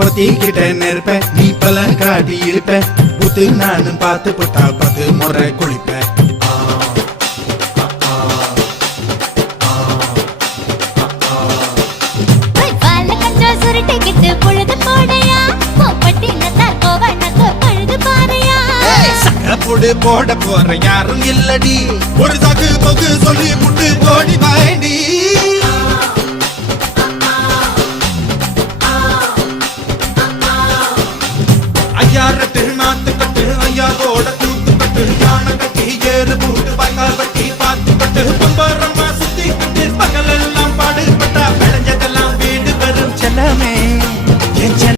பொத்திக்கிட்ட நெருப்ப நீ பல காட்டி இருப்ப புத்து நானும் பார்த்து புட்டா 10 முறை குளிப்பேன் போட போற யாரும் இல்லடி ஒரு சாக்கு போக்கு சொல்லி புட்டு ஓடி வாண்டி ஐயாரட்டு நாத்து கட்டு ஐயாவோட கூத்து கட்டு யானை கட்டி ஏறு பூட்டு வாய்க்கால் வட்டி பார்த்து கட்டு பொம்பரமா சுத்தி கட்டு பகல் எல்லாம் பாடுபட்டா விளைஞ்சதெல்லாம் வீடு வரும் செல்லமே